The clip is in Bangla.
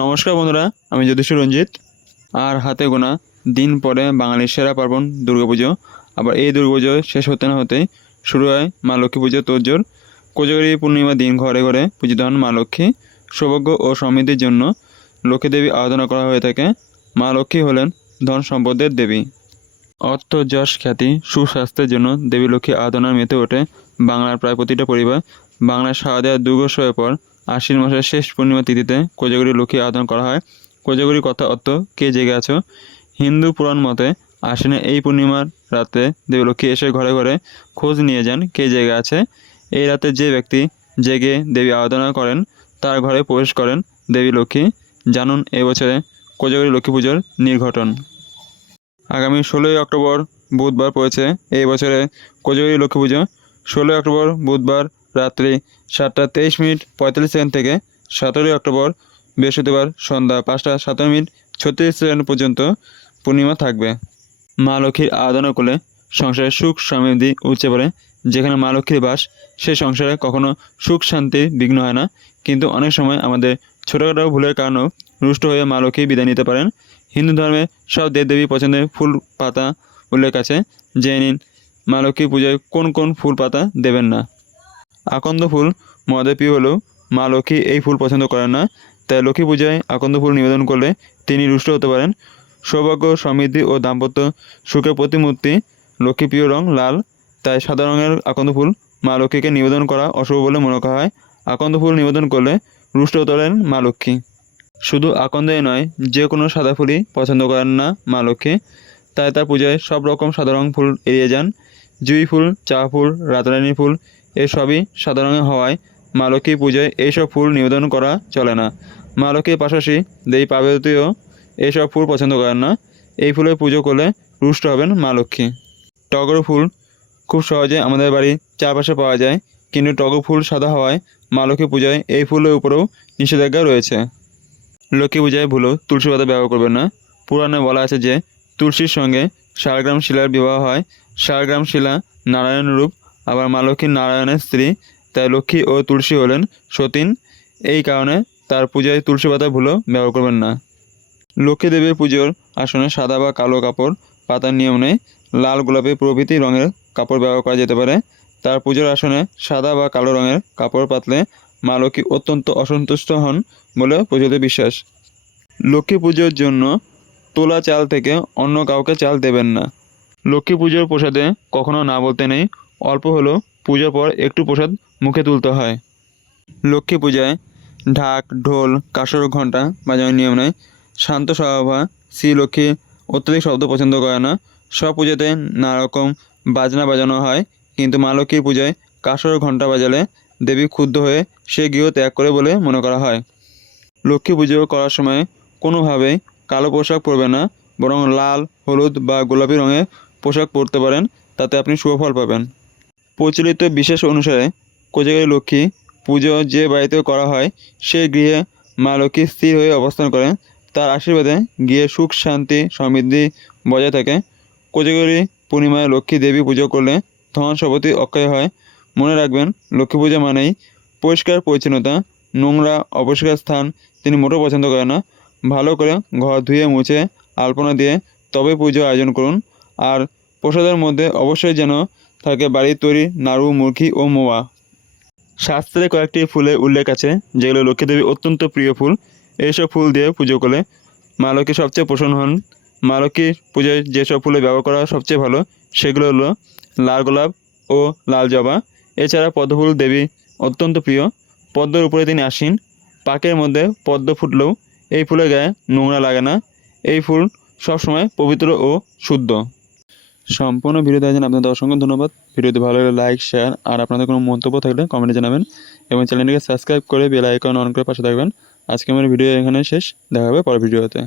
নমস্কার বন্ধুরা, আমি জ্যোতিষী রঞ্জিত। আর হাতে গোনা দিন পরে বাঙালির সেরা পার্বণ দুর্গাপুজো। আবার এই দুর্গাপুজো শেষ হতে না হতেই শুরু হয় মা লক্ষ্মী পুজোর তোড়জোড়। কোজাগরী পূর্ণিমা দিন ঘরে ঘরে পূজিত হন মা লক্ষ্মী। সৌভাগ্য ও সমৃদ্ধির জন্য লক্ষ্মী দেবী আরাধনা করা হয়ে থাকে। মা লক্ষ্মী হলেন ধন সম্পদের দেবী। অর্থ, যশ, খ্যাতি, সুস্বাস্থ্যের জন্য দেবী লক্ষ্মী আরাধনায় মেতে ওঠে বাংলার প্রায় প্রতিটা পরিবার। বাংলার শারদীয় দুর্গোৎসবের পর আশ্বিন মাসের শেষ পূর্ণিমা তিথিতে কোজাগরী লক্ষ্মী আরাধনা করা হয়। কোজাগরীর কথা অর্থ কে জেগে আছো। হিন্দু পুরাণ মতে আশ্বিনে এই পূর্ণিমার রাতে দেবী লক্ষ্মী এসে ঘরে ঘরে খোঁজ নিয়ে যান কে জেগে আছে। এই রাতে যে ব্যক্তি জেগে দেবী আরাধনা করেন তার ঘরে প্রবেশ করেন দেবী লক্ষ্মী। জানুন এবছরে কোজাগরী লক্ষ্মী পুজোর নির্ঘটন। আগামী 16ই অক্টোবর বুধবার পড়েছে এই বছরে কোজাগরী লক্ষ্মী পুজো। 16ই অক্টোবর বুধবার রাত্রি 7:23:45 থেকে 17ই অক্টোবর বৃহস্পতিবার সন্ধ্যা 5:17:36 পর্যন্ত পূর্ণিমা থাকবে। মা লক্ষ্মীর আরাধনা করলে সংসারে সুখ সমৃদ্ধি উপচে পড়ে। যেখানে মা লক্ষ্মীর বাস সে সংসারে কখনো সুখ শান্তির বিঘ্ন হয় না। কিন্তু অনেক সময় আমাদের ছোটোখাটো ভুলের কারণেও রুষ্ট হয়ে মা লক্ষ্মী বিদায় নিতে পারেন। হিন্দু ধর্মে সব দেবদেবী পছন্দের ফুল পাতা উল্লেখ আছে। জেনে নিন মা লক্ষ্মী পুজোয় কোন কোন ফুল পাতা দেবেন না। আকন্দ ফুল মহাদেব প্রিয় হলেও মা লক্ষ্মী এই ফুল পছন্দ করেন না। তাই লক্ষ্মী পূজায় আকন্দ ফুল নিবেদন করলে তিনি রুষ্ট হতে পারেন। সৌভাগ্য, সমৃদ্ধি ও দাম্পত্য সুখের প্রতিমূর্তি লক্ষ্মী প্রিয় রং লাল। তাই সাদা রঙের আকন্দ ফুল মা লক্ষ্মীকে নিবেদন করা অশুভ বলে মনে করা হয়। আকন্দ ফুল নিবেদন করলে রুষ্ট হতে পারেন মা লক্ষ্মী। শুধু আকন্দই নয়, যে কোনো সাদা ফুলই পছন্দ করেন না মা লক্ষ্মী। তাই তার পূজায় সব রকম সাদা রঙ ফুল এড়িয়ে যান। জুঁই ফুল, চাঁপা ফুল, রাতরানী ফুল এসবই সাদা রঙের হওয়ায় মা লক্ষ্মী পুজোয় এইসব ফুল নিবেদন করা চলে না। মা লক্ষ্মীর পাশাপাশি দেবী পার্বতীও এইসব ফুল পছন্দ করেন না। এই ফুলের পুজো করলে রুষ্ট হবেন মা লক্ষ্মী। টগর ফুল খুব সহজে আমাদের বাড়ির চারপাশে পাওয়া যায়, কিন্তু টগর ফুল সাদা হওয়ায় মা লক্ষ্মী পূজায় এই ফুলের উপরেও নিষেধাজ্ঞা রয়েছে। লক্ষ্মী পূজায় ভুলেও তুলসী পাতা ব্যবহার করবেন না। পুরাণে বলা আছে যে তুলসীর সঙ্গে শালগ্রাম শিলার বিবাহ হয়। শালগ্রাম শিলা নারায়ণ রূপ, আবার মা লক্ষ্মী নারায়ণের স্ত্রী। তাই লক্ষ্মী ও তুলসী হলেন সতীন। এই কারণে তার পূজায় তুলসী পাতা ভুলেও ব্যবহার করবেন না। লক্ষ্মী দেবীর পুজোর আসনে সাদা বা কালো কাপড় পাতার নিয়ম নেই। লাল, গোলাপি প্রভৃতি রঙের কাপড় ব্যবহার করা যেতে পারে। তার পুজোর আসনে সাদা বা কালো রঙের কাপড় পাতলে মা লক্ষ্মী অত্যন্ত অসন্তুষ্ট হন বলে প্রচলিত বিশ্বাস। লক্ষ্মী পুজোর জন্য তোলা চাল থেকে অন্য কাউকে চাল দেবেন না। লক্ষ্মী পুজোর প্রসাদে কখনো না বলতে নেই। অল্প হলেও পুজোর পর একটু প্রসাদ মুখে তুলতে হয়। লক্ষ্মী পূজায় ঢাক, ঢোল, কাসর, ঘণ্টা বাজানোর নিয়ম নেই। শান্ত স্বভাবা শ্রী লক্ষ্মী অত্যধিক শব্দ পছন্দ করে না। সব পুজোতে নানা রকম বাজনা বাজানো হয়, কিন্তু মা লক্ষ্মীর পূজায় কাসর, ঘণ্টা বাজালে দেবী ক্ষুব্ধ হয়ে সে গৃহ ত্যাগ করে বলে মনে করা হয়। লক্ষ্মী পুজো করার সময় কোনোভাবেই কালো পোশাক পরবেন না, বরং লাল, হলুদ বা গোলাপি রঙের পোশাক পরতে পারেন। তাতে আপনি শুভফল পাবেন। প্রচলিত বিশেষ অনুসারে কোজাগরী লক্ষ্মী পুজো যে বাড়িতে করা হয় সেই গৃহে মা লক্ষ্মী স্থির হয়ে অবস্থান করেন। তার আশীর্বাদে গৃহে সুখ, শান্তি, সমৃদ্ধি বজায় থাকে। কোজাগরী পূর্ণিমায় লক্ষ্মী দেবী পুজো করলে ধন সম্পত্তি অক্ষয় হয়। মনে রাখবেন, লক্ষ্মী পুজো মানেই পরিষ্কার পরিচ্ছন্নতা। নোংরা অপরিষ্কার স্থান তিনি মোটেও পছন্দ করেন না। ভালো করে ঘর ধুয়ে মুছে আলপনা দিয়ে তবে পুজো আয়োজন করুন। আর প্রসাদের মধ্যে অবশ্যই যেন থাকে বাড়ির তৈরি নাড়ু, মুরগি ও মোয়া। শাস্ত্রে কয়েকটি ফুলের উল্লেখ আছে যেগুলো লক্ষ্মী দেবীর অত্যন্ত প্রিয় ফুল। এইসব ফুল দিয়ে পুজো করলে মা লক্ষ্মী সবচেয়ে প্রসন্ন হন। মা লক্ষ্মীর পুজোয় যেসব ফুলের ব্যবহার করা সবচেয়ে ভালো সেগুলো হলো লাল গোলাপ ও লাল জবা। এছাড়া পদ্মফুল দেবী অত্যন্ত প্রিয়। পদ্মের উপরে তিনি আসীন। পাকের মধ্যে পদ্ম ফুটলেও এই ফুলের গায়ে নোংরা লাগে না। এই ফুল সবসময় পবিত্র ও শুদ্ধ। সম্পূর্ণ ভিডিও দেখার জন্য আপনাদের অসংখ্য ধন্যবাদ। ভিডিওটি ভালো লাগলে লাইক, শেয়ার আর আপনাদের কোনো মন্তব্য থাকলে কমেন্টে জানাবেন এবং চ্যানেলটিকে সাবস্ক্রাইব করে বেল আইকন অন করে পাশে থাকবেন। আজকে আমার ভিডিও এখানে শেষ। দেখা হবে পরের ভিডিওতে।